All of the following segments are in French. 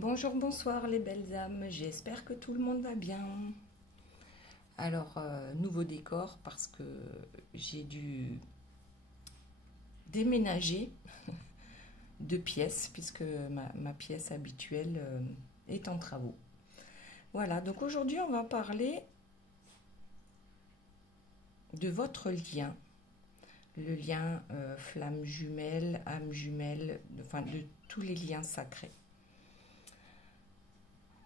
Bonjour, bonsoir les belles âmes, j'espère que tout le monde va bien. Alors, nouveau décor parce que j'ai dû déménager de pièces puisque ma pièce habituelle est en travaux. Voilà, donc aujourd'hui on va parler de votre lien. Le lien flamme jumelle, âme jumelle, enfin de tous les liens sacrés.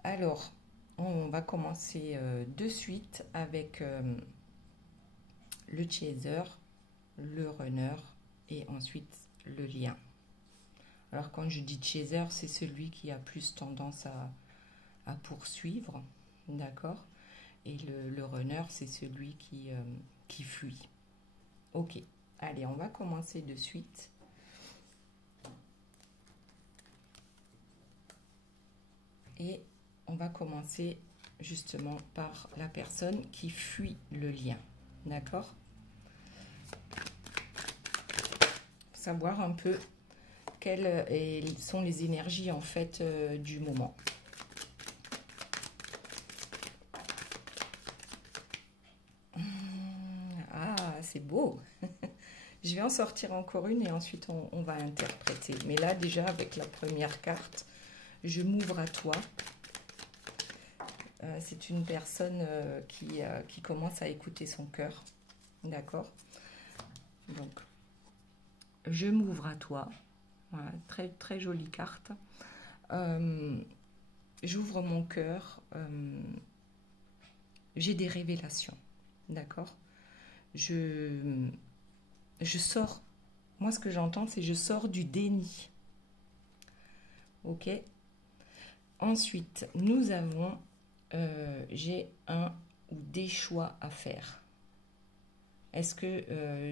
Alors, on va commencer de suite avec le chaser, le runner et ensuite le lien. Alors quand je dis chaser, c'est celui qui a plus tendance à poursuivre, d'accord? Et le runner, c'est celui qui fuit. Ok, allez, on va commencer de suite. Et on va commencer justement par la personne qui fuit le lien, d'accord? Savoir un peu quelles sont les énergies en fait du moment. Ah, c'est beau. Je vais en sortir encore une et ensuite on va interpréter. Mais là déjà avec la première carte, je m'ouvre à toi. C'est une personne qui commence à écouter son cœur. D'accord? Donc, je m'ouvre à toi. Voilà, très, très jolie carte. J'ouvre mon cœur. J'ai des révélations. D'accord? Je sors. Moi, ce que j'entends, c'est je sors du déni. Ok? Ensuite, nous avons... j'ai un ou des choix à faire. Est-ce que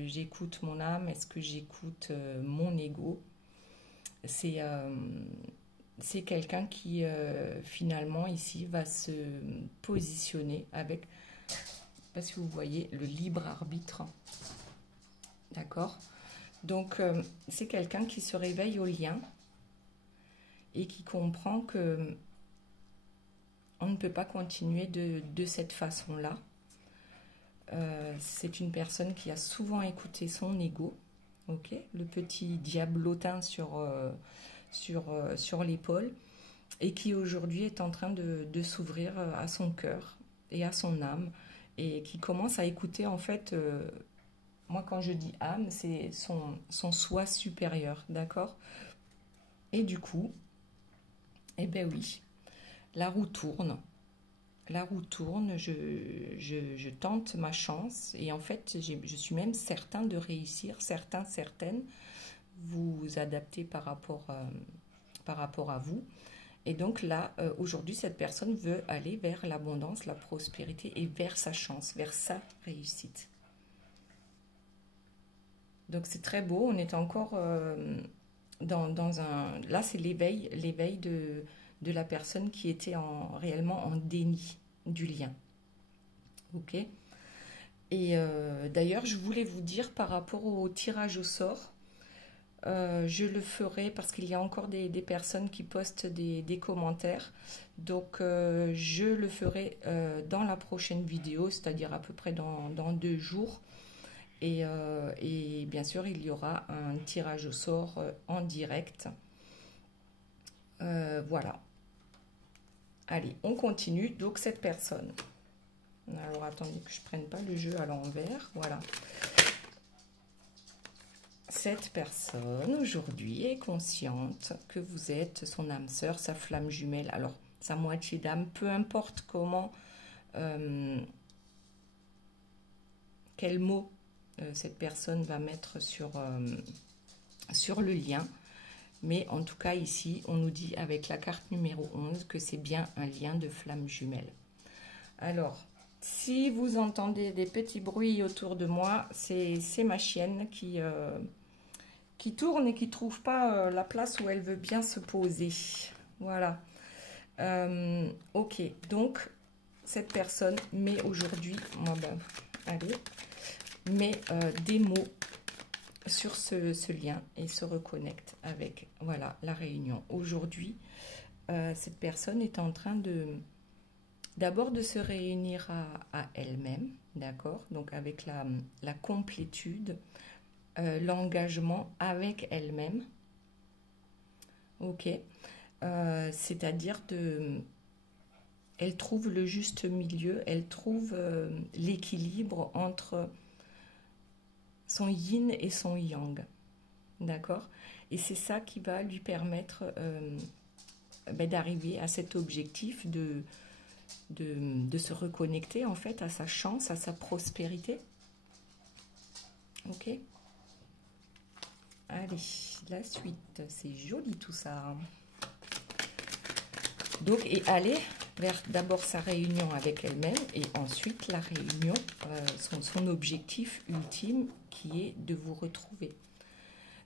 j'écoute mon âme? Est-ce que j'écoute mon ego? C'est quelqu'un qui finalement ici va se positionner avec, parce que vous voyez, le libre arbitre. D'accord? Donc c'est quelqu'un qui se réveille au lien et qui comprend que on ne peut pas continuer de cette façon-là. C'est une personne qui a souvent écouté son ego, ok, le petit diablotin sur l'épaule, et qui aujourd'hui est en train de s'ouvrir à son cœur et à son âme, et qui commence à écouter en fait, moi quand je dis âme, c'est son soi supérieur, d'accord? Et du coup, eh ben oui, la roue tourne. La roue tourne, je tente ma chance et en fait, je suis même certain de réussir, certaines, vous adaptez par rapport à vous. Et donc là, aujourd'hui, cette personne veut aller vers l'abondance, la prospérité et vers sa chance, vers sa réussite. Donc c'est très beau, on est encore dans un... Là, c'est l'éveil de la personne qui était réellement en déni du lien. Ok? Et d'ailleurs, je voulais vous dire par rapport au tirage au sort, je le ferai parce qu'il y a encore des personnes qui postent des commentaires. Donc, je le ferai dans la prochaine vidéo, c'est-à-dire à peu près dans 2 jours. Et bien sûr, il y aura un tirage au sort en direct. Voilà. Allez, on continue. Donc, cette personne. Alors, attendez que je ne prenne pas le jeu à l'envers. Voilà. Cette personne, aujourd'hui, est consciente que vous êtes son âme sœur, sa flamme jumelle. Alors, sa moitié d'âme, peu importe comment, quel mot cette personne va mettre sur le lien. Mais en tout cas, ici, on nous dit avec la carte numéro 11 que c'est bien un lien de flamme jumelle. Alors, si vous entendez des petits bruits autour de moi, c'est ma chienne qui tourne et qui ne trouve pas la place où elle veut bien se poser. Voilà. Ok, donc, cette personne met aujourd'hui, allez, met des mots sur ce lien et se reconnecte avec, voilà, la réunion. Aujourd'hui, cette personne est en train d'abord de se réunir à elle-même, d'accord? Donc avec la complétude, l'engagement avec elle-même, ok? C'est-à-dire elle trouve le juste milieu, elle trouve l'équilibre entre son yin et son yang, d'accord? Et c'est ça qui va lui permettre d'arriver à cet objectif de se reconnecter en fait à sa chance, à sa prospérité. Ok? Allez, la suite, c'est joli tout ça. Donc, et aller vers d'abord sa réunion avec elle-même et ensuite la réunion, son objectif ultime qui est de vous retrouver.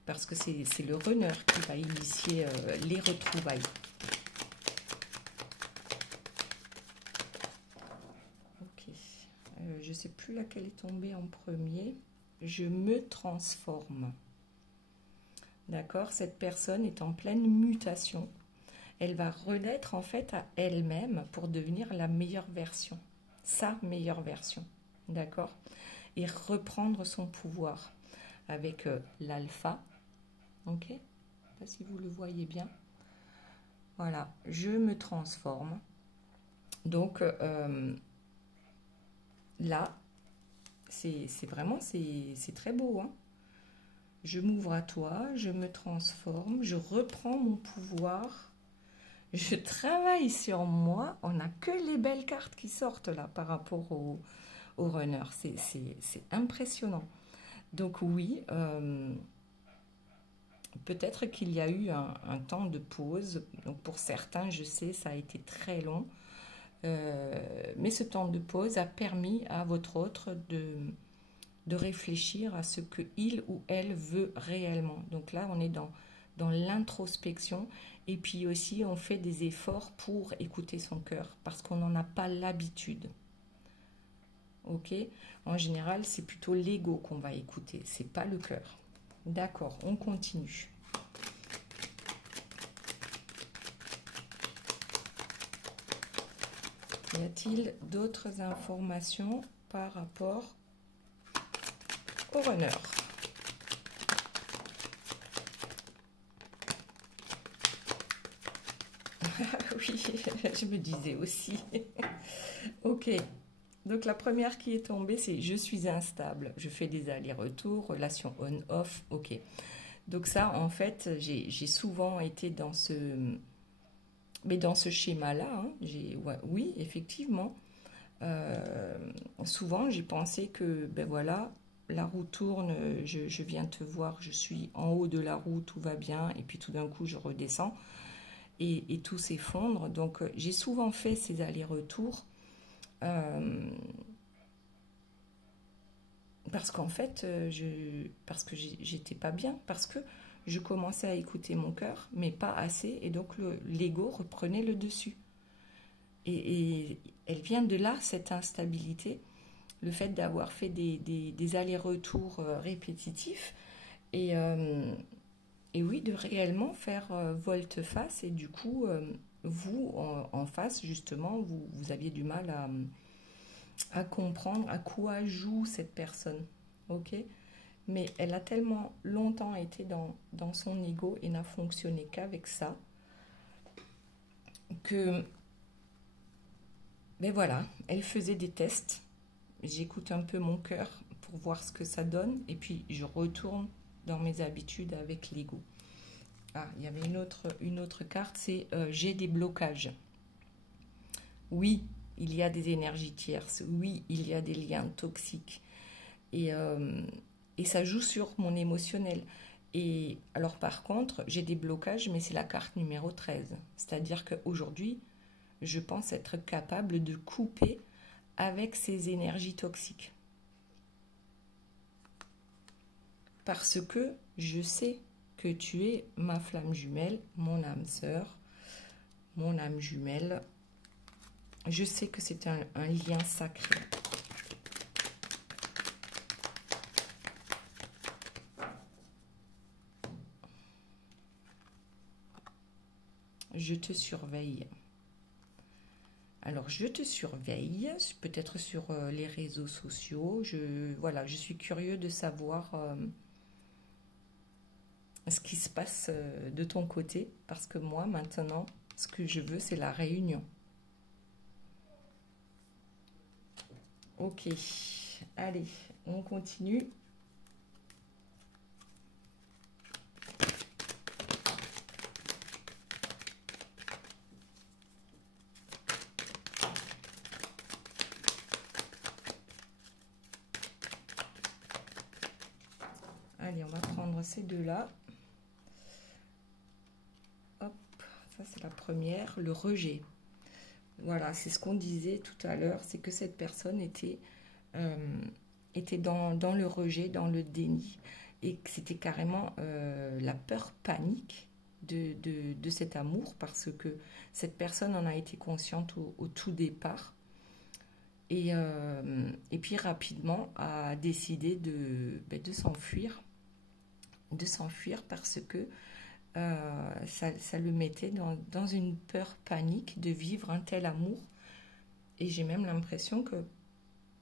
Parce que c'est le runner qui va initier les retrouvailles. Ok. Je ne sais plus laquelle est tombée en premier. Je me transforme. D'accord? Cette personne est en pleine mutation. Elle va renaître en fait à elle-même pour devenir la meilleure version. Sa meilleure version. D'accord? Et reprendre son pouvoir avec l'alpha. Ok? Je ne sais pas si vous le voyez bien. Voilà, je me transforme. Donc là, c'est vraiment, c'est très beau. Hein? Je m'ouvre à toi, je me transforme, je reprends mon pouvoir. Je travaille sur moi. On n'a que les belles cartes qui sortent là par rapport au runner. C'est impressionnant. Donc oui, peut-être qu'il y a eu un temps de pause. Donc pour certains, je sais, ça a été très long. Mais ce temps de pause a permis à votre autre de réfléchir à ce que il ou elle veut réellement. Donc là, on est dans l'introspection. Et puis aussi, on fait des efforts pour écouter son cœur parce qu'on n'en a pas l'habitude. Ok? En général, c'est plutôt l'ego qu'on va écouter, c'est pas le cœur. D'accord, on continue. Y a-t-il d'autres informations par rapport au runner? Oui, je me disais aussi. Ok, donc la première qui est tombée, c'est je suis instable, je fais des allers-retours, relation on-off, ok. Donc ça, en fait, j'ai souvent été dans ce schéma-là. Hein. Ouais, oui, effectivement. Souvent, j'ai pensé que, ben voilà, la roue tourne, je viens te voir, je suis en haut de la roue, tout va bien, et puis tout d'un coup, je redescends. Et tout s'effondre. Donc j'ai souvent fait ces allers-retours parce qu'en fait, parce que j'étais pas bien, parce que je commençais à écouter mon cœur, mais pas assez, et donc l'ego reprenait le dessus. Et elle vient de là, cette instabilité, le fait d'avoir fait des allers-retours répétitifs, et, oui, de réellement faire volte-face, et du coup, vous, en face, justement, vous aviez du mal à comprendre à quoi joue cette personne. Ok? Mais elle a tellement longtemps été dans son ego et n'a fonctionné qu'avec ça que, ben voilà, elle faisait des tests. J'écoute un peu mon cœur pour voir ce que ça donne et puis je retourne dans mes habitudes avec l'ego. Ah, il y avait une autre carte, c'est j'ai des blocages. Oui, il y a des énergies tierces. Oui, il y a des liens toxiques. Et ça joue sur mon émotionnel. Et alors par contre, j'ai des blocages, mais c'est la carte numéro 13. C'est-à-dire qu'aujourd'hui, je pense être capable de couper avec ces énergies toxiques. Parce que je sais que tu es ma flamme jumelle, mon âme sœur, mon âme jumelle. Je sais que c'est un lien sacré. je te surveille. Alors, je te surveille, peut-être sur les réseaux sociaux. Voilà, je suis curieux de savoir ce qui se passe de ton côté. Parce que moi, maintenant, ce que je veux, c'est la réunion. Ok, allez, on continue. Allez, on va prendre ces deux-là. Hop, ça c'est la première, le rejet. Voilà, c'est ce qu'on disait tout à l'heure, c'est que cette personne était dans le rejet, dans le déni. Et que c'était carrément la peur panique de cet amour, parce que cette personne en a été consciente au tout départ. Et puis rapidement a décidé de s'enfuir. De s'enfuir parce que ça le mettait dans une peur panique de vivre un tel amour. Et j'ai même l'impression que,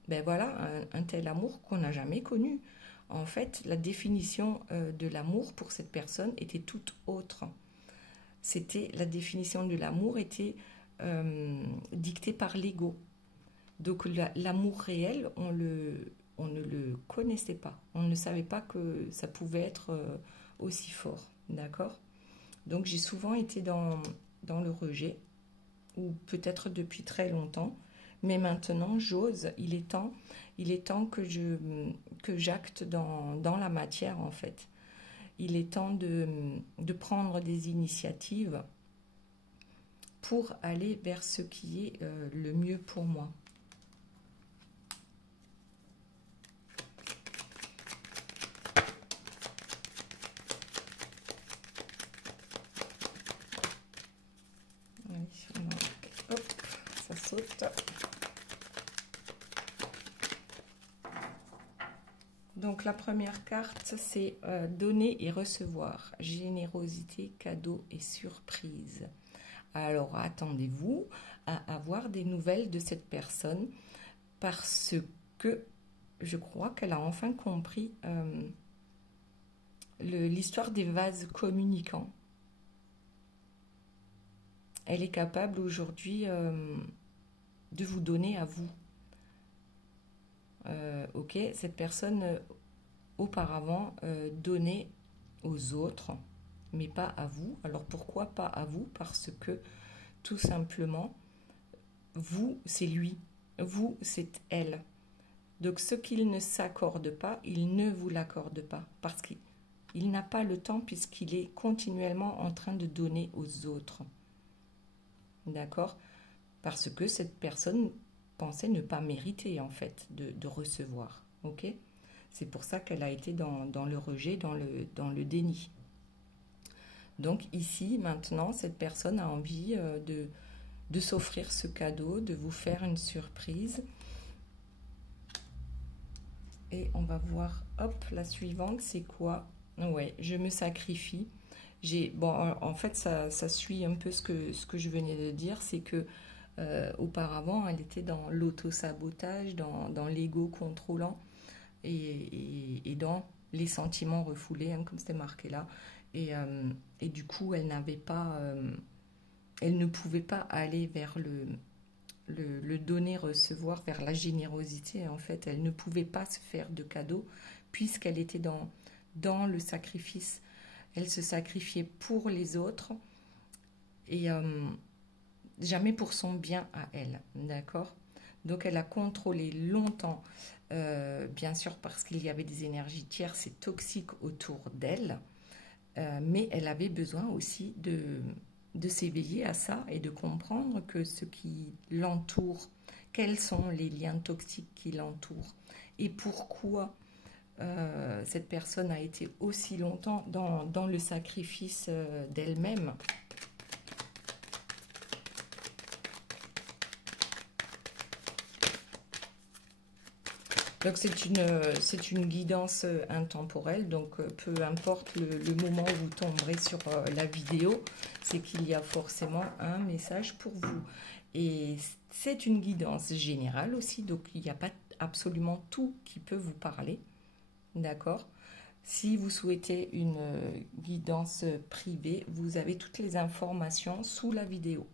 voilà, un tel amour qu'on n'a jamais connu. En fait, la définition de l'amour pour cette personne était toute autre. La définition de l'amour était dictée par l'ego. Donc l'amour réel, on ne le connaissait pas. On ne savait pas que ça pouvait être aussi fort. D'accord ? Donc j'ai souvent été dans le rejet, ou peut-être depuis très longtemps, mais maintenant j'ose, il est temps que j'acte dans la matière en fait. Il est temps de prendre des initiatives pour aller vers ce qui est le mieux pour moi. Hop, ça saute. Donc la première carte, c'est donner et recevoir, générosité, cadeau et surprise. Alors attendez-vous à avoir des nouvelles de cette personne, parce que je crois qu'elle a enfin compris l'histoire des vases communicants. Elle est capable aujourd'hui de vous donner à vous. Ok, cette personne auparavant donnait aux autres, mais pas à vous. Alors pourquoi pas à vous? Parce que tout simplement, vous, c'est lui. Vous, c'est elle. Donc ce qu'il ne s'accorde pas, il ne vous l'accorde pas. Parce qu'il n'a pas le temps, puisqu'il est continuellement en train de donner aux autres. D'accord? Parce que cette personne pensait ne pas mériter, en fait, de recevoir. Ok? C'est pour ça qu'elle a été dans le rejet, dans le déni. Donc ici, maintenant, cette personne a envie de s'offrir ce cadeau, de vous faire une surprise. Et on va voir, hop, la suivante, c'est quoi? Ouais, je me sacrifie. En fait, ça suit un peu ce que je venais de dire, c'est que auparavant, elle était dans l'auto-sabotage, dans l'ego contrôlant et dans les sentiments refoulés, hein, comme c'était marqué là. Et du coup, elle ne pouvait pas aller vers le donner-recevoir, vers la générosité. En fait, elle ne pouvait pas se faire de cadeaux puisqu'elle était dans le sacrifice. Elle se sacrifiait pour les autres et jamais pour son bien à elle, d'accord? Donc elle a contrôlé longtemps, bien sûr parce qu'il y avait des énergies tierces et toxiques autour d'elle, mais elle avait besoin aussi de s'éveiller à ça et de comprendre que ce qui l'entoure, quels sont les liens toxiques qui l'entourent et pourquoi cette personne a été aussi longtemps dans le sacrifice d'elle-même. Donc c'est une guidance intemporelle, donc peu importe le moment où vous tomberez sur la vidéo, c'est qu'il y a forcément un message pour vous. Et c'est une guidance générale aussi, donc il n'y a pas absolument tout qui peut vous parler. D'accord? Si vous souhaitez une guidance privée, vous avez toutes les informations sous la vidéo.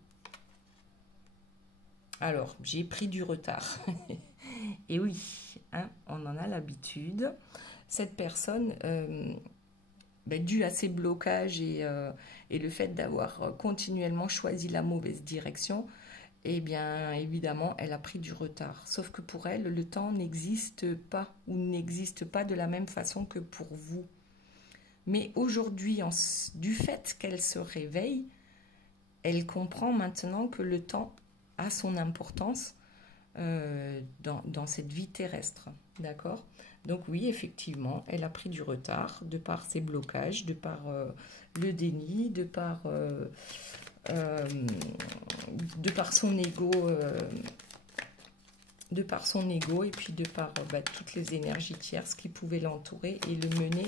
Alors, j'ai pris du retard. Et oui, hein, on en a l'habitude. Cette personne, dû à ses blocages et le fait d'avoir continuellement choisi la mauvaise direction, eh bien, évidemment, elle a pris du retard. Sauf que pour elle, le temps n'existe pas ou n'existe pas de la même façon que pour vous. Mais aujourd'hui, du fait qu'elle se réveille, elle comprend maintenant que le temps a son importance dans cette vie terrestre. D'accord? Donc oui, effectivement, elle a pris du retard de par ses blocages, de par le déni, de par son ego, et puis de par toutes les énergies tierces qui pouvaient l'entourer et le mener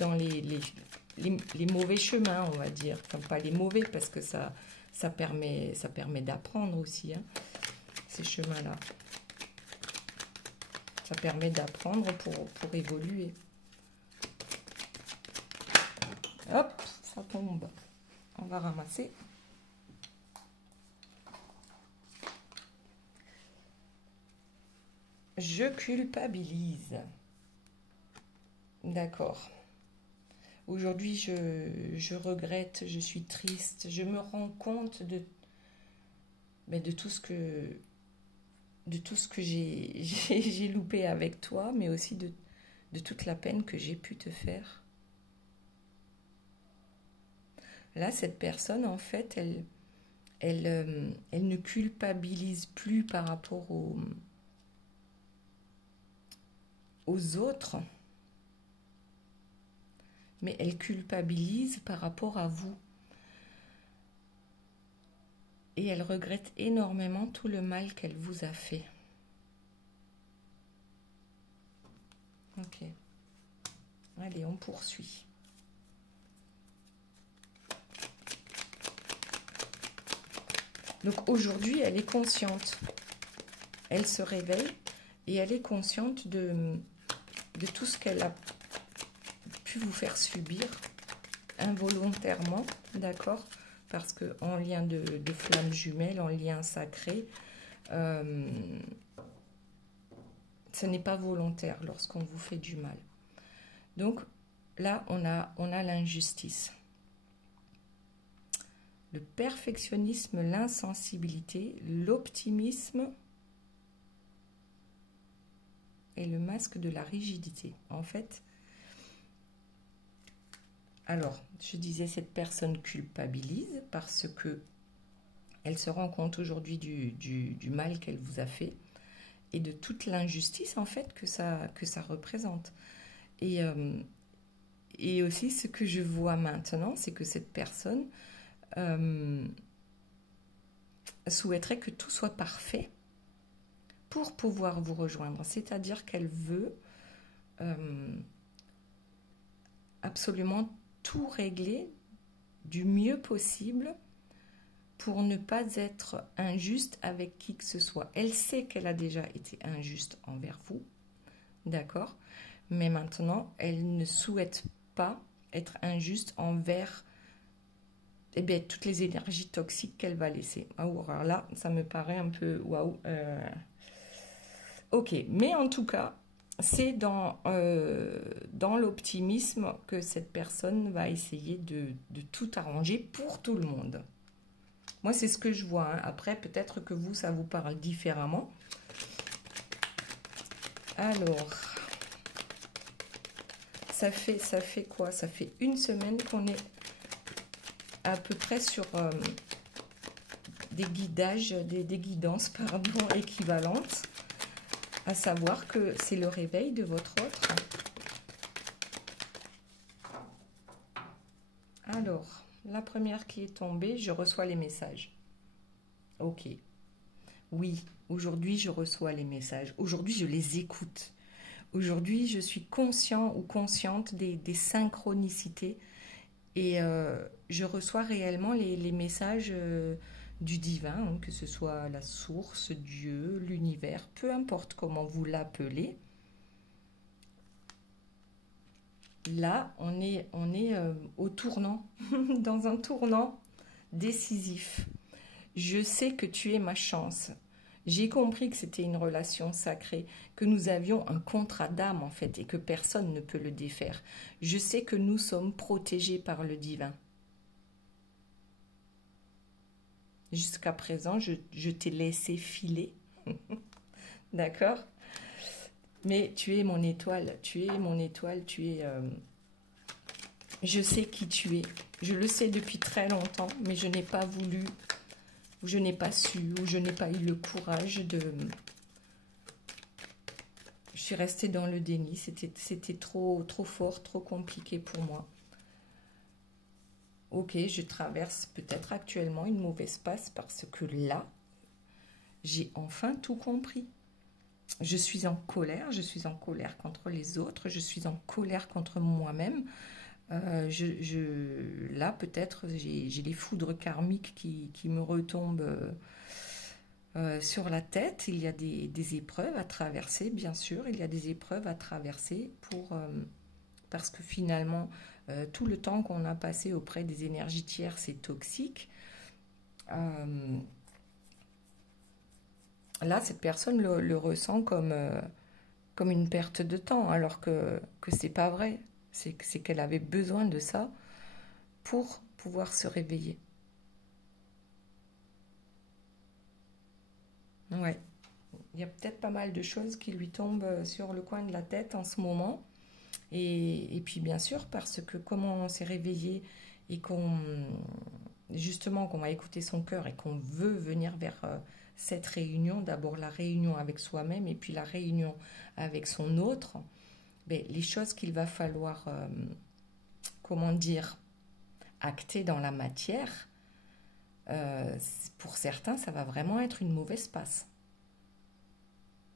dans les mauvais chemins, on va dire. Enfin, pas les mauvais, parce que ça permet d'apprendre aussi, hein, ces chemins-là. Ça permet d'apprendre pour évoluer. Hop, ça tombe. On va ramasser. Je culpabilise. D'accord. Aujourd'hui, je regrette, je suis triste. Je me rends compte de tout ce que j'ai loupé avec toi, mais aussi de toute la peine que j'ai pu te faire. Là, cette personne, en fait, elle ne culpabilise plus par rapport aux autres, mais elle culpabilise par rapport à vous. Et elle regrette énormément tout le mal qu'elle vous a fait. Ok. Allez, on poursuit. Donc aujourd'hui, elle est consciente. Elle se réveille et elle est consciente de tout ce qu'elle a pu vous faire subir involontairement, d'accord? Parce qu'en lien de flamme jumelle, en lien sacré, ce n'est pas volontaire lorsqu'on vous fait du mal. Donc là, on a l'injustice. Le perfectionnisme, l'insensibilité, l'optimisme et le masque de la rigidité. En fait, alors, je disais, cette personne culpabilise parce que elle se rend compte aujourd'hui du mal qu'elle vous a fait et de toute l'injustice, en fait, que ça représente. Et aussi, ce que je vois maintenant, c'est que cette personne souhaiterait que tout soit parfait pour pouvoir vous rejoindre. C'est-à-dire qu'elle veut absolument tout régler du mieux possible pour ne pas être injuste avec qui que ce soit. Elle sait qu'elle a déjà été injuste envers vous, d'accord? Mais maintenant, elle ne souhaite pas être injuste envers toutes les énergies toxiques qu'elle va laisser. Alors là, ça me paraît un peu waouh. Ok, mais en tout cas, c'est dans l'optimisme que cette personne va essayer de tout arranger pour tout le monde. Moi, c'est ce que je vois, hein. Après, peut-être que vous, ça vous parle différemment. Alors, ça fait quoi? Ça fait une semaine qu'on est à peu près sur des guidages, des guidances, pardon, équivalentes. À savoir que c'est le réveil de votre autre. Alors, la première qui est tombée, je reçois les messages. Ok. Oui, aujourd'hui, je reçois les messages. Aujourd'hui, je les écoute. Aujourd'hui, je suis conscient ou consciente des synchronicités Et je reçois réellement les messages du divin, hein, que ce soit la source, Dieu, l'univers, peu importe comment vous l'appelez. Là, on est au tournant, dans un tournant décisif. Je sais que tu es ma chance. J'ai compris que c'était une relation sacrée, que nous avions un contrat d'âme en fait et que personne ne peut le défaire. Je sais que nous sommes protégés par le divin. Jusqu'à présent, je t'ai laissé filer, d'accord? Mais tu es mon étoile, tu es mon étoile, tu es... je sais qui tu es. Je le sais depuis très longtemps, mais je n'ai pas voulu, ou je n'ai pas su, ou je n'ai pas eu le courage de... Je suis restée dans le déni, c'était trop fort, trop compliqué pour moi. Ok, je traverse peut-être actuellement une mauvaise passe parce que là, j'ai enfin tout compris. Je suis en colère contre les autres, je suis en colère contre moi-même. Là, peut-être, j'ai les foudres karmiques qui me retombent sur la tête. Il y a des épreuves à traverser, bien sûr. Il y a des épreuves à traverser parce que finalement, tout le temps qu'on a passé auprès des énergies tierces, c'est toxique. Là, cette personne le ressent comme une perte de temps, alors que c'est pas vrai. C'est qu'elle avait besoin de ça pour pouvoir se réveiller. Ouais. Il y a peut-être pas mal de choses qui lui tombent sur le coin de la tête en ce moment. Et puis bien sûr, parce que comment on s'est réveillé et justement qu'on va écouter son cœur et qu'on veut venir vers cette réunion, d'abord la réunion avec soi-même et puis la réunion avec son autre, ben, les choses qu'il va falloir, comment dire, acter dans la matière, pour certains, ça va vraiment être une mauvaise passe.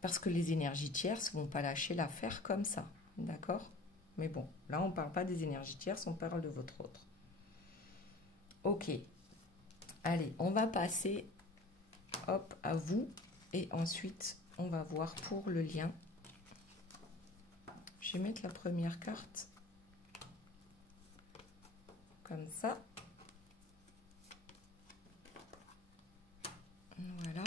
Parce que les énergies tierces ne vont pas lâcher l'affaire comme ça, d'accord? Mais bon, là on ne parle pas des énergies tierces, on parle de votre autre. Ok, allez, on va passer hop, à vous et ensuite on va voir pour le lien. Je vais mettre la première carte comme ça. Voilà.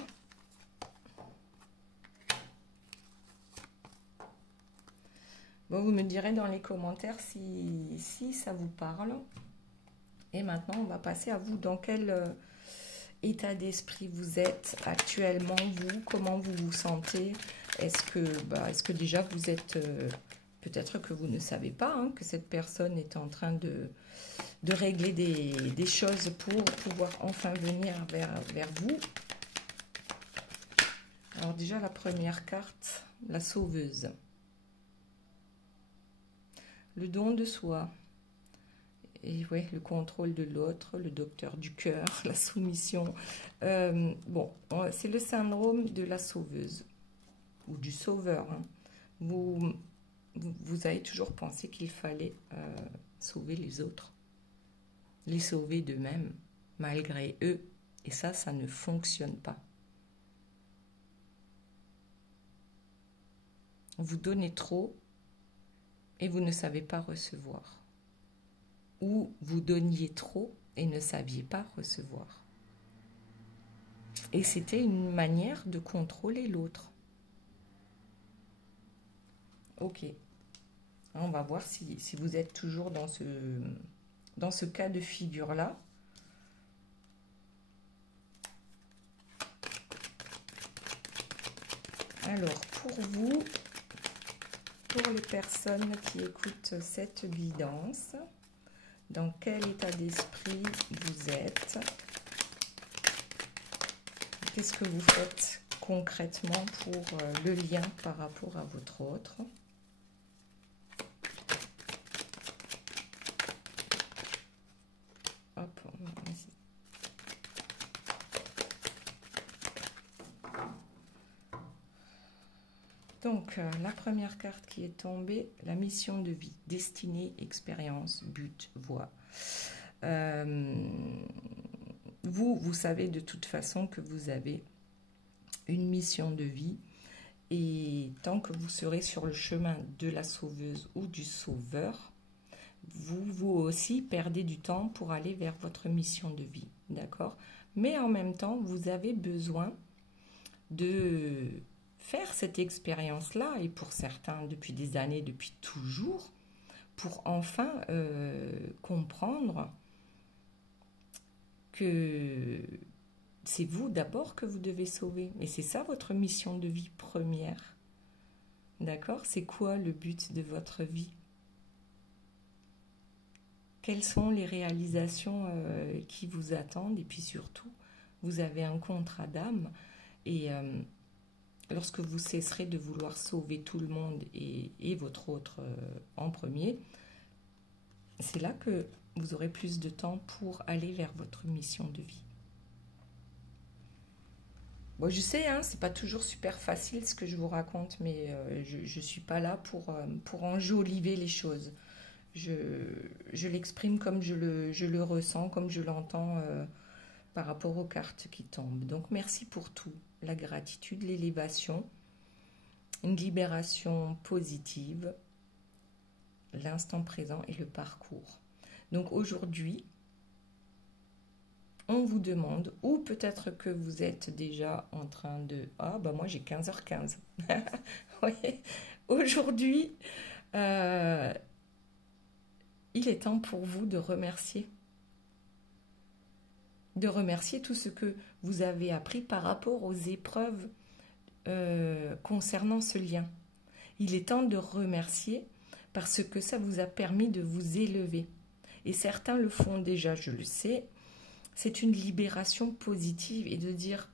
Bon, vous me direz dans les commentaires si ça vous parle. Et maintenant, on va passer à vous. Dans quel état d'esprit vous êtes actuellement, vous? Comment vous vous sentez? Est-ce que déjà vous êtes... peut-être que vous ne savez pas hein, que cette personne est en train de régler des choses pour pouvoir enfin venir vers vous. Alors déjà, la première carte, la sauveuse. Le don de soi. Et ouais, le contrôle de l'autre, le docteur du cœur, la soumission. Bon, c'est le syndrome de la sauveuse ou du sauveur. Hein. Vous avez toujours pensé qu'il fallait sauver les autres, les sauver d'eux-mêmes, malgré eux. Et ça ne fonctionne pas. Vous donnez trop et vous ne savez pas recevoir. Ou vous donniez trop et ne saviez pas recevoir. Et c'était une manière de contrôler l'autre. Ok. On va voir si vous êtes toujours dans ce cas de figure-là. Alors, pour vous, pour les personnes qui écoutent cette guidance, dans quel état d'esprit vous êtes? Qu'est-ce que vous faites concrètement pour le lien par rapport à votre autre? Hop, donc, la première carte qui est tombée, la mission de vie, destinée, expérience, but, voie. Vous savez de toute façon que vous avez une mission de vie et tant que vous serez sur le chemin de la sauveuse ou du sauveur, vous aussi perdez du temps pour aller vers votre mission de vie, d'accord? Mais en même temps, vous avez besoin de faire cette expérience-là, et pour certains depuis des années, depuis toujours, pour enfin comprendre que c'est vous d'abord que vous devez sauver. Et c'est ça votre mission de vie première. D'accord? C'est quoi le but de votre vie? Quelles sont les réalisations qui vous attendent? Et puis surtout, vous avez un contrat d'âme. Et lorsque vous cesserez de vouloir sauver tout le monde et votre autre en premier, c'est là que vous aurez plus de temps pour aller vers votre mission de vie. Bon, je sais, hein, c'est pas toujours super facile ce que je vous raconte, mais je suis pas là pour enjoliver les choses. Je l'exprime comme je le ressens, comme je l'entends par rapport aux cartes qui tombent. Donc merci pour tout, la gratitude, l'élévation, une libération positive, l'instant présent et le parcours. Donc aujourd'hui, on vous demande, ou peut-être que vous êtes déjà en train de... Ah, bah moi j'ai 15h15. Oui. Aujourd'hui, il est temps pour vous de remercier. De remercier tout ce que vous avez appris par rapport aux épreuves concernant ce lien. Il est temps de remercier parce que ça vous a permis de vous élever. Et certains le font déjà, je le sais. C'est une libération positive et de dire,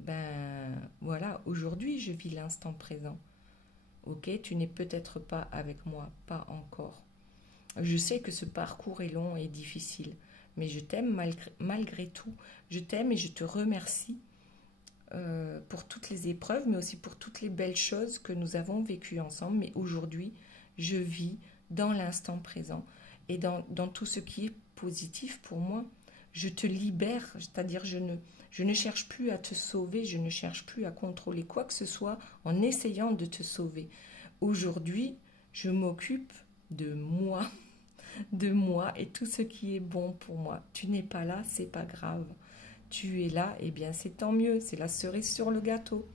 ben voilà, aujourd'hui je vis l'instant présent. Ok, tu n'es peut-être pas avec moi, pas encore. Je sais que ce parcours est long et difficile, mais je t'aime malgré tout. Je t'aime et je te remercie pour toutes les épreuves, mais aussi pour toutes les belles choses que nous avons vécues ensemble. Mais aujourd'hui, je vis dans l'instant présent et dans tout ce qui est positif pour moi. Je te libère, c'est-à-dire je ne cherche plus à te sauver, je ne cherche plus à contrôler quoi que ce soit en essayant de te sauver. Aujourd'hui, je m'occupe de moi et tout ce qui est bon pour moi. Tu n'es pas là, c'est pas grave. Tu es là, et bien c'est tant mieux, c'est la cerise sur le gâteau.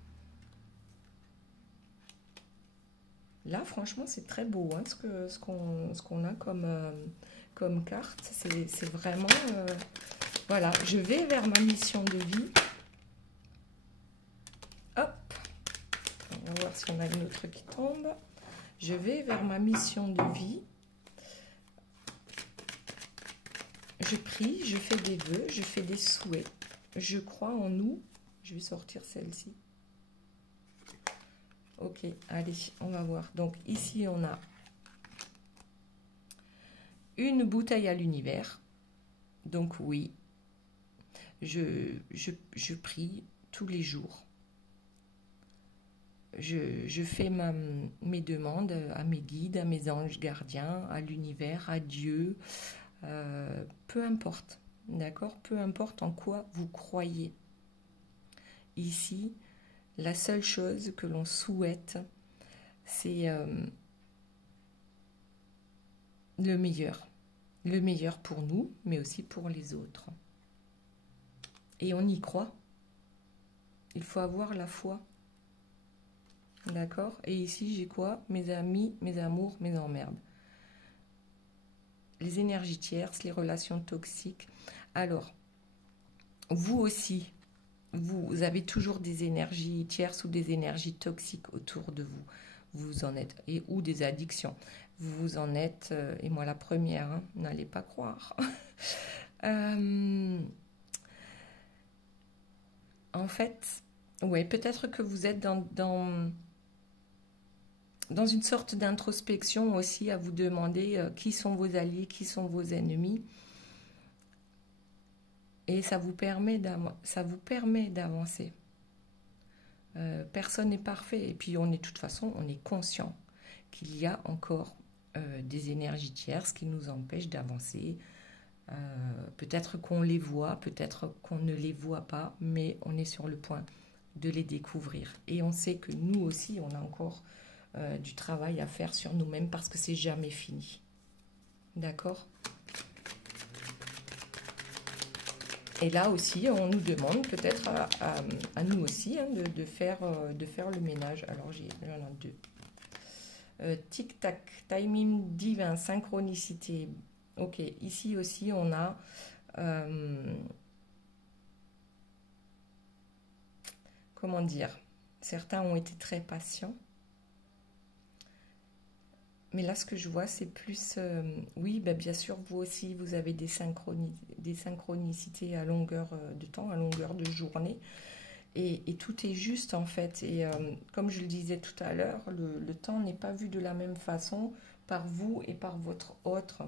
Là, franchement, c'est très beau hein, ce qu'on a comme carte. C'est vraiment... voilà, je vais vers ma mission de vie. Hop, on va voir si on a une autre qui tombe. Je vais vers ma mission de vie. Je prie, je fais des vœux, je fais des souhaits. Je crois en nous. Je vais sortir celle-ci. Ok, allez, on va voir. Donc ici, on a une bouteille à l'univers. Donc oui, je prie tous les jours. Je fais mes demandes à mes guides, à mes anges gardiens, à l'univers, à Dieu. Peu importe, d'accord? Peu importe en quoi vous croyez. Ici, la seule chose que l'on souhaite, c'est le meilleur. Le meilleur pour nous, mais aussi pour les autres. Et on y croit. Il faut avoir la foi. D'accord? Et ici, j'ai quoi? Mes amis, mes amours, mes emmerdes. Les énergies tierces, les relations toxiques. Alors, vous aussi, vous avez toujours des énergies tierces ou des énergies toxiques autour de vous. Vous en êtes, ou des addictions. Vous en êtes, et moi la première, hein, n'allez pas croire. En fait, ouais, peut-être que vous êtes dans une sorte d'introspection aussi, à vous demander qui sont vos alliés, qui sont vos ennemis. Et ça vous permet d'avancer. Personne n'est parfait. Et puis, de toute façon, on est conscient qu'il y a encore des énergies tierces qui nous empêchent d'avancer. Peut-être qu'on les voit, peut-être qu'on ne les voit pas, mais on est sur le point de les découvrir. Et on sait que nous aussi, on a encore du travail à faire sur nous-mêmes parce que c'est jamais fini. D'accord? Et là aussi, on nous demande peut-être à nous aussi hein, de faire le ménage. Alors, j'en ai deux. Tic-tac, timing divin, synchronicité. Ok, ici aussi, on a... comment dire? Certains ont été très patients. Mais là, ce que je vois, c'est plus... oui, bah, bien sûr, vous aussi, vous avez des synchronicités à longueur de temps, à longueur de journée. Et tout est juste, en fait. Et comme je le disais tout à l'heure, le temps n'est pas vu de la même façon par vous et par votre autre.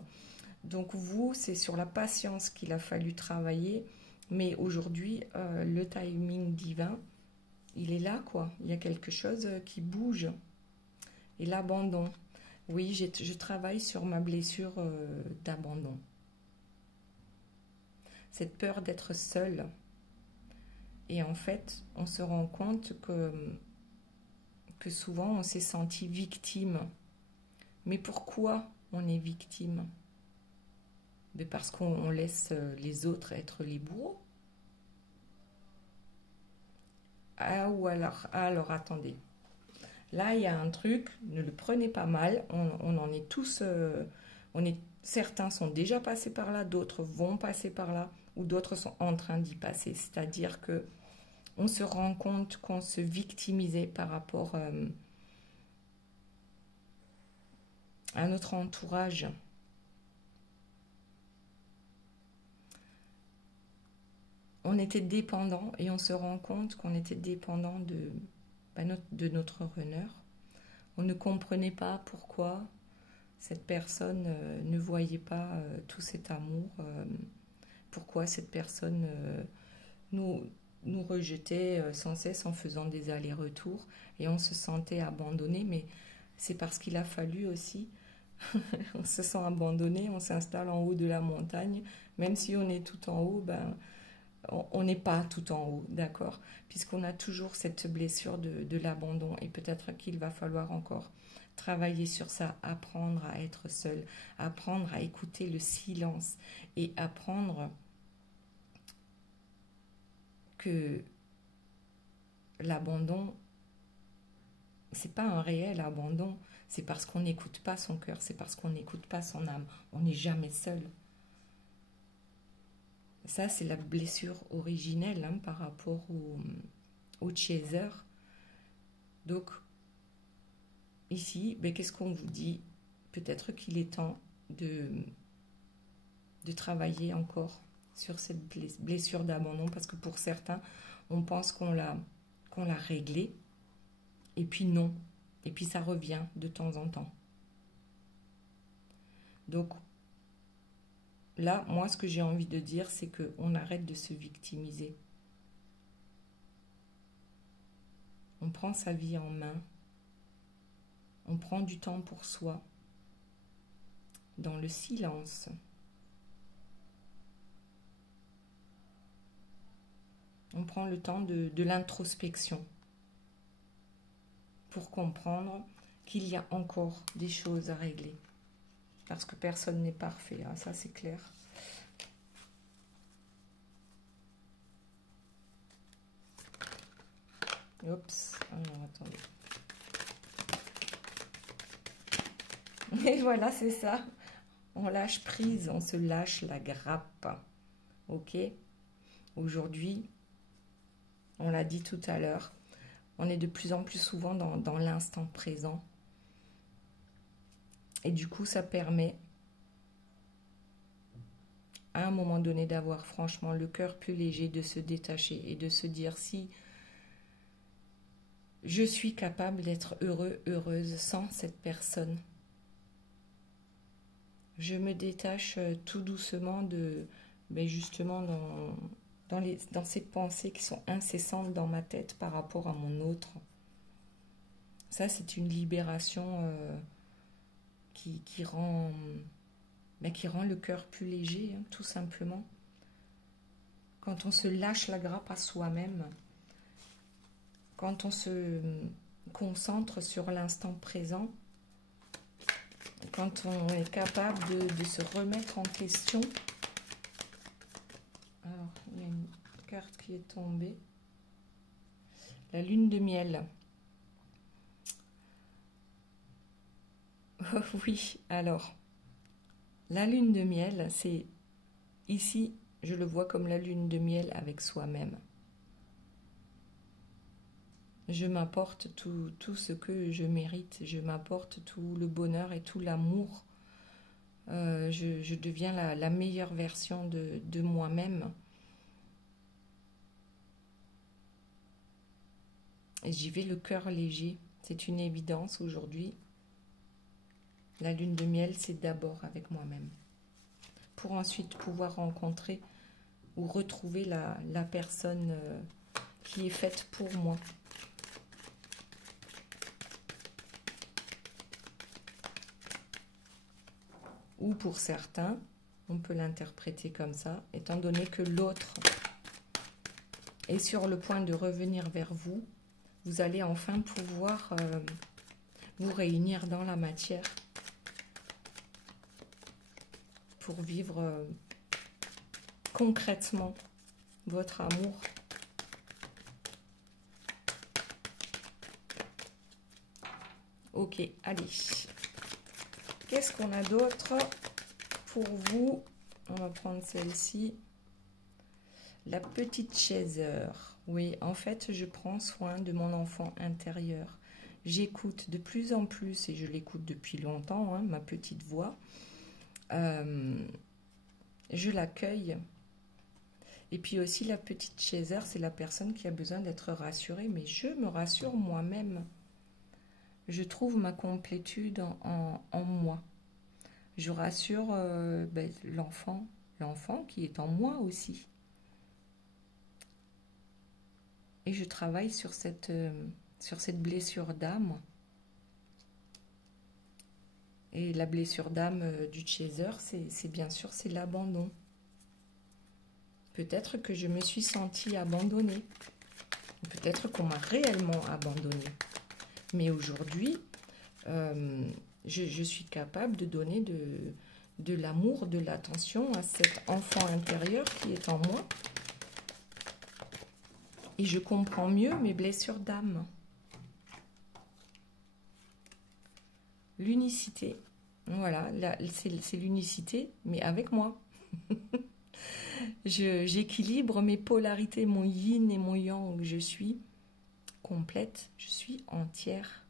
Donc vous, c'est sur la patience qu'il a fallu travailler. Mais aujourd'hui, le timing divin, il est là, quoi. Il y a quelque chose qui bouge. Et l'abandon. Oui, je travaille sur ma blessure d'abandon. Cette peur d'être seule. Et en fait, on se rend compte que souvent, on s'est senti victime. Mais pourquoi on est victime? Mais parce qu'on laisse les autres être les bourreaux. Ah, ou alors attendez. Là, il y a un truc, ne le prenez pas mal, on en est tous, certains sont déjà passés par là, d'autres vont passer par là, ou d'autres sont en train d'y passer. C'est-à-dire que on se rend compte qu'on se victimisait par rapport à notre entourage. On était dépendant et on se rend compte qu'on était dépendant de notre runner. On ne comprenait pas pourquoi cette personne ne voyait pas tout cet amour, pourquoi cette personne nous rejetait sans cesse en faisant des allers-retours et on se sentait abandonné, mais c'est parce qu'il a fallu aussi, on se sent abandonné, on s'installe en haut de la montagne, même si on est tout en haut, ben, on n'est pas tout en haut, d'accord? Puisqu'on a toujours cette blessure de l'abandon et peut-être qu'il va falloir encore travailler sur ça, apprendre à être seul, apprendre à écouter le silence et apprendre que l'abandon, c'est pas un réel abandon, c'est parce qu'on n'écoute pas son cœur, c'est parce qu'on n'écoute pas son âme. On n'est jamais seul. Ça, c'est la blessure originelle hein, par rapport au chaser. Donc, ici, ben, qu'est-ce qu'on vous dit? Peut-être qu'il est temps de travailler encore sur cette blessure d'abandon parce que pour certains, on pense qu'on l'a réglé et puis non. Et puis ça revient de temps en temps. Donc, là, moi, ce que j'ai envie de dire, c'est qu'on arrête de se victimiser. On prend sa vie en main. On prend du temps pour soi. Dans le silence. On prend le temps de l'introspection. Pour comprendre qu'il y a encore des choses à régler. Parce que personne n'est parfait, hein, ça c'est clair. Oups, attendez. Et voilà, c'est ça. On lâche prise, on se lâche la grappe. Ok? Aujourd'hui, on l'a dit tout à l'heure, on est de plus en plus souvent dans l'instant présent. Et du coup, ça permet à un moment donné d'avoir franchement le cœur plus léger, de se détacher et de se dire si je suis capable d'être heureux, heureuse sans cette personne. Je me détache tout doucement mais justement dans ces pensées qui sont incessantes dans ma tête par rapport à mon autre. Ça, c'est une libération qui rend le cœur plus léger, hein, tout simplement. Quand on se lâche la grappe à soi-même, quand on se concentre sur l'instant présent, quand on est capable de se remettre en question. Alors, il y a une carte qui est tombée. La lune de miel. Oui, alors, la lune de miel, c'est ici, je le vois comme la lune de miel avec soi-même. Je m'apporte tout ce que je mérite, je m'apporte tout le bonheur et tout l'amour. Je deviens la meilleure version de moi-même. Et j'y vais le cœur léger. C'est une évidence aujourd'hui. La lune de miel, c'est d'abord avec moi-même. Pour ensuite pouvoir rencontrer ou retrouver la personne qui est faite pour moi. Ou pour certains, on peut l'interpréter comme ça, étant donné que l'autre est sur le point de revenir vers vous, vous allez enfin pouvoir vous réunir dans la matière pour vivre concrètement votre amour. Ok, allez. Qu'est-ce qu'on a d'autre pour vous? On va prendre celle-ci. La petite chaiseur. Oui, en fait, je prends soin de mon enfant intérieur. J'écoute de plus en plus, et je l'écoute depuis longtemps, hein, ma petite voix. Je l'accueille. Et puis aussi, la petite chaiseur, c'est la personne qui a besoin d'être rassurée. Mais je me rassure moi-même. Je trouve ma complétude en moi. Je rassure l'enfant qui est en moi aussi. Et je travaille sur cette blessure d'âme. Et la blessure d'âme du chaser, c'est bien sûr, c'est l'abandon. Peut-être que je me suis sentie abandonnée. Peut-être qu'on m'a réellement abandonnée. Mais aujourd'hui, je suis capable de donner de l'amour, de l'attention à cet enfant intérieur qui est en moi. Et je comprends mieux mes blessures d'âme. L'unicité. Voilà, c'est l'unicité, mais avec moi. J'équilibre mes polarités, mon yin et mon yang. Je suis complète, je suis entière.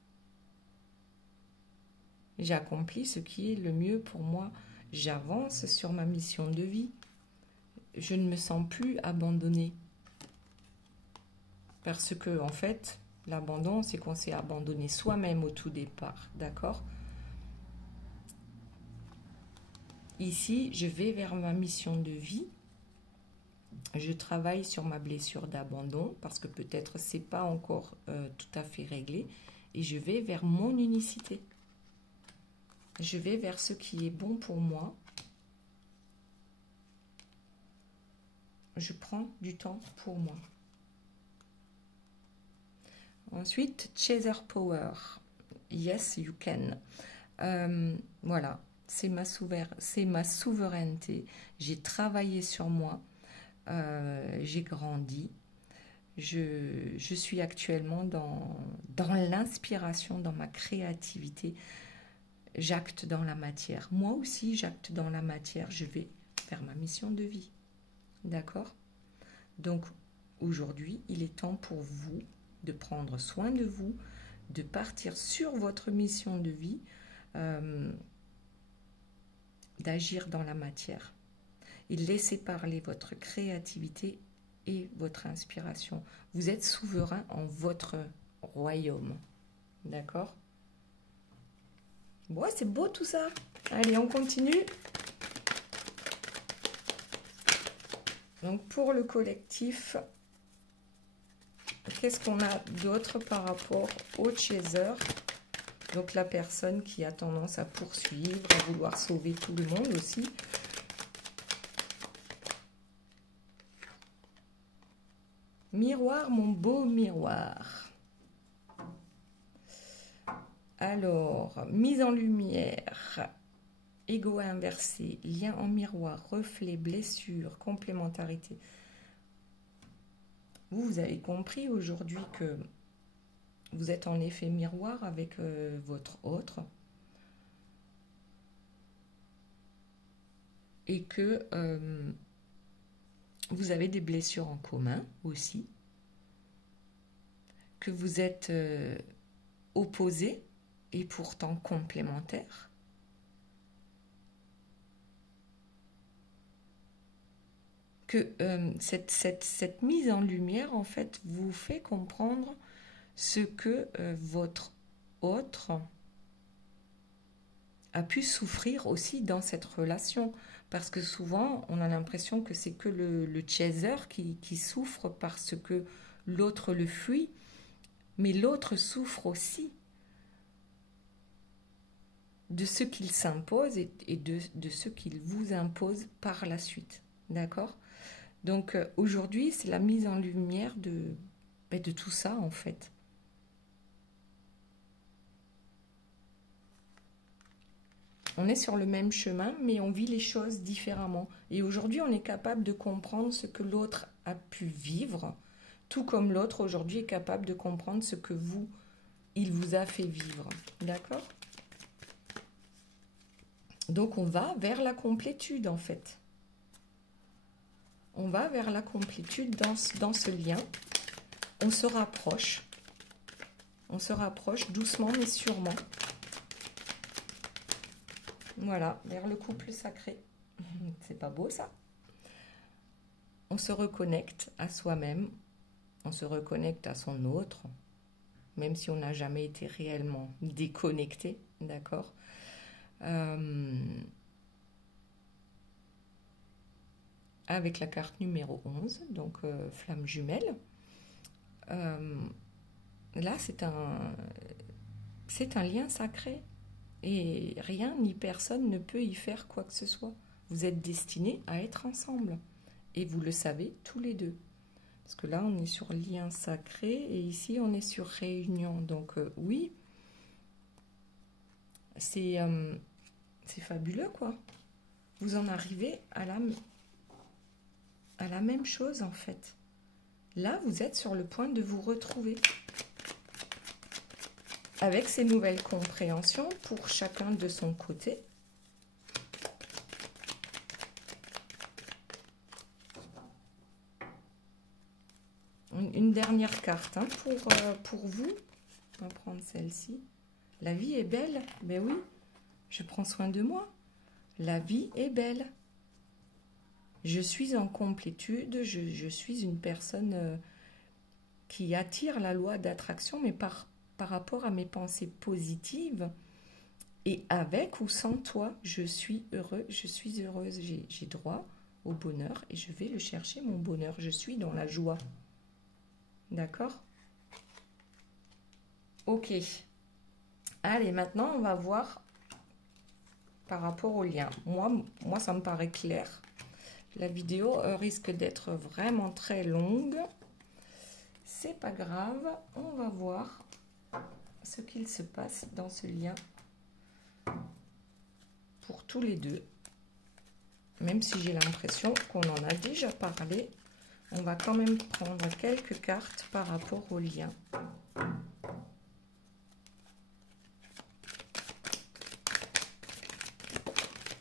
J'accomplis ce qui est le mieux pour moi. J'avance sur ma mission de vie. Je ne me sens plus abandonnée. Parce que, en fait, l'abandon, c'est qu'on s'est abandonné soi-même au tout départ. D'accord ? Ici, je vais vers ma mission de vie. Je travaille sur ma blessure d'abandon parce que peut-être c'est pas encore tout à fait réglé. Et je vais vers mon unicité. Je vais vers ce qui est bon pour moi. Je prends du temps pour moi. Ensuite, Chaser Power. Yes, you can. Voilà, c'est ma souveraineté. J'ai travaillé sur moi. J'ai grandi. Je suis actuellement dans l'inspiration, dans ma créativité. J'acte dans la matière. Moi aussi, j'acte dans la matière. Je vais vers ma mission de vie. D'accord ? Donc, aujourd'hui, il est temps pour vous de prendre soin de vous, de partir sur votre mission de vie, d'agir dans la matière. Et laissez parler votre créativité et votre inspiration. Vous êtes souverain en votre royaume. D'accord ? Bon, c'est beau tout ça. Allez, on continue. Donc, pour le collectif, qu'est-ce qu'on a d'autre par rapport au chaser? Donc la personne qui a tendance à poursuivre, à vouloir sauver tout le monde aussi. Miroir, mon beau miroir. Alors, mise en lumière, ego inversé, lien en miroir, reflet, blessure, complémentarité. Vous avez compris aujourd'hui que vous êtes en effet miroir avec votre autre. Et que vous avez des blessures en commun aussi. Que vous êtes opposés et pourtant complémentaires. Que cette mise en lumière, en fait, vous fait comprendre ce que votre autre a pu souffrir aussi dans cette relation. Parce que souvent, on a l'impression que c'est que le chaser qui souffre parce que l'autre le fuit. Mais l'autre souffre aussi de ce qu'il s'impose et de ce qu'il vous impose par la suite. D'accord ? Donc aujourd'hui, c'est la mise en lumière de tout ça en fait. On est sur le même chemin, mais on vit les choses différemment. Et aujourd'hui, on est capable de comprendre ce que l'autre a pu vivre, tout comme l'autre aujourd'hui est capable de comprendre ce que il vous a fait vivre. D'accord ? Donc on va vers la complétude en fait. On va vers la complétude dans ce lien. On se rapproche. On se rapproche doucement mais sûrement. Voilà, vers le couple sacré. C'est pas beau ça? On se reconnecte à soi-même. On se reconnecte à son autre. Même si on n'a jamais été réellement déconnecté. D'accord? Avec la carte numéro 11, donc flamme jumelle. Là, c'est un lien sacré. Et rien ni personne ne peut y faire quoi que ce soit. Vous êtes destinés à être ensemble. Et vous le savez tous les deux. Parce que là, on est sur lien sacré et ici, on est sur réunion. Donc oui, c'est fabuleux, quoi. Vous en arrivez à la même chose, en fait. Là, vous êtes sur le point de vous retrouver. Avec ces nouvelles compréhensions pour chacun de son côté. Une dernière carte hein, pour vous. On va prendre celle-ci. La vie est belle. Ben oui, je prends soin de moi. La vie est belle. Je suis en complétude. Je suis une personne qui attire la loi d'attraction, mais par rapport à mes pensées positives. Et avec ou sans toi, je suis heureux, je suis heureuse. J'ai droit au bonheur et je vais le chercher, mon bonheur. Je suis dans la joie. D'accord? Ok. Allez, maintenant, on va voir par rapport au lien. Moi, ça me paraît clair. La vidéo risque d'être vraiment très longue. C'est pas grave. On va voir ce qu'il se passe dans ce lien pour tous les deux. Même si j'ai l'impression qu'on en a déjà parlé, on va quand même prendre quelques cartes par rapport au lien.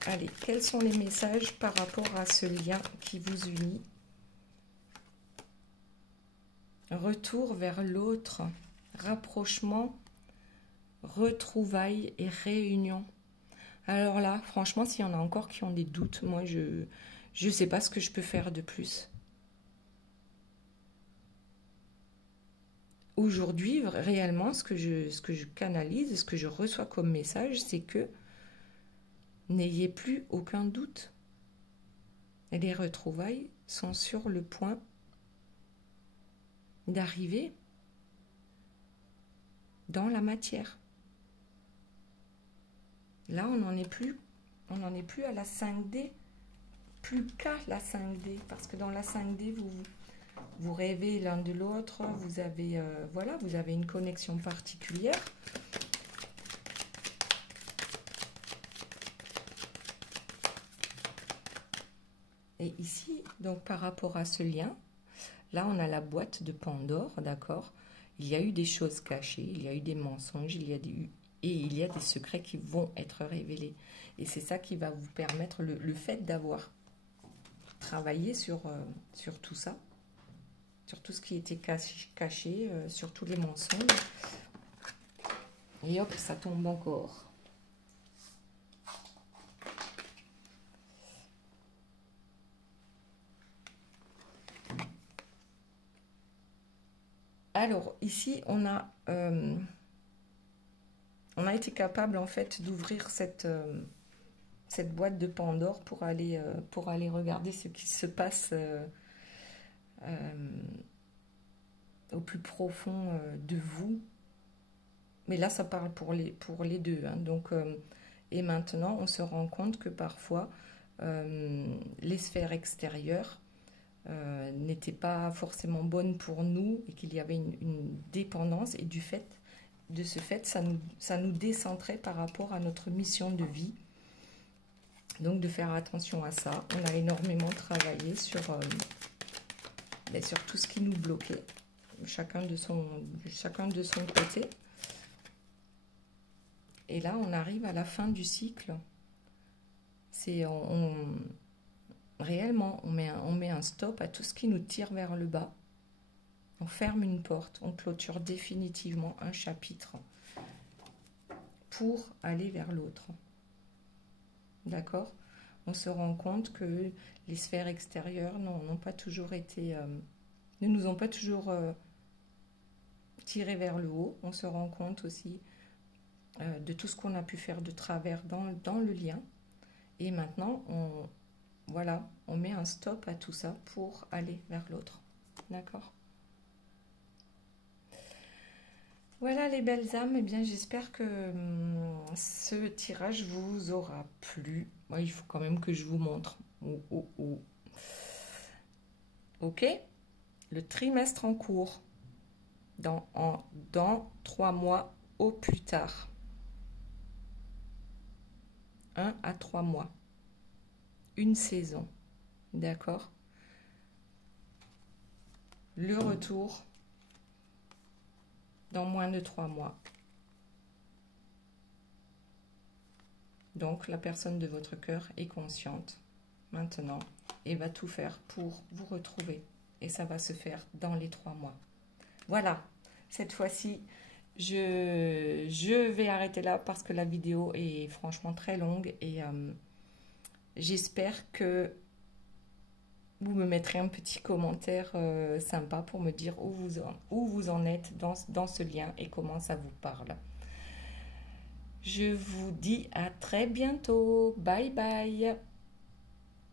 Allez, quels sont les messages par rapport à ce lien qui vous unit? Retour vers l'autre, rapprochement, retrouvailles et réunion. Alors là, franchement, s'il y en a encore qui ont des doutes, moi, je ne sais pas ce que je peux faire de plus. Aujourd'hui, réellement, ce que je canalise, ce que je reçois comme message, c'est que n'ayez plus aucun doute. Et les retrouvailles sont sur le point d'arriver dans la matière. Là, on n'en est plus à la 5D, plus qu'à la 5D, parce que dans la 5D, vous rêvez l'un de l'autre, vous avez, voilà, vous avez une connexion particulière. Et ici, donc par rapport à ce lien, là, on a la boîte de Pandore, d'accord? Il y a eu des choses cachées, il y a eu des mensonges, il y a des secrets qui vont être révélés. Et c'est ça qui va vous permettre, le fait d'avoir travaillé sur tout ça, sur tout ce qui était caché, sur tous les mensonges. Et hop, ça tombe encore. Alors, ici, on a été capable, en fait, d'ouvrir cette boîte de Pandore pour aller regarder ce qui se passe au plus profond de vous. Mais là, ça parle pour les deux. Hein. Donc, et maintenant, on se rend compte que parfois, les sphères extérieures n'étaient pas forcément bonnes pour nous et qu'il y avait une dépendance. Et de ce fait, ça nous décentrait par rapport à notre mission de vie. Donc, de faire attention à ça. On a énormément travaillé sur tout ce qui nous bloquait, chacun de son côté. Et là, on arrive à la fin du cycle. Réellement, on met un stop à tout ce qui nous tire vers le bas. On ferme une porte, on clôture définitivement un chapitre pour aller vers l'autre. D'accord? On se rend compte que les sphères extérieures n'ont pas toujours été, ne nous ont pas toujours tiré vers le haut. On se rend compte aussi de tout ce qu'on a pu faire de travers dans le lien. Et maintenant, on met un stop à tout ça pour aller vers l'autre. D'accord? Voilà les belles âmes, eh bien j'espère que ce tirage vous aura plu. Moi, il faut quand même que je vous montre. Ok? Le trimestre en cours, dans 3 mois au plus tard. 1 à 3 mois. Une saison. D'accord? Le retour dans moins de 3 mois. Donc, la personne de votre cœur est consciente maintenant et va tout faire pour vous retrouver. Et ça va se faire dans les 3 mois. Voilà, cette fois-ci, je vais arrêter là parce que la vidéo est franchement très longue et j'espère que vous me mettrez un petit commentaire sympa pour me dire où vous en êtes dans ce lien et comment ça vous parle. Je vous dis à très bientôt. Bye bye.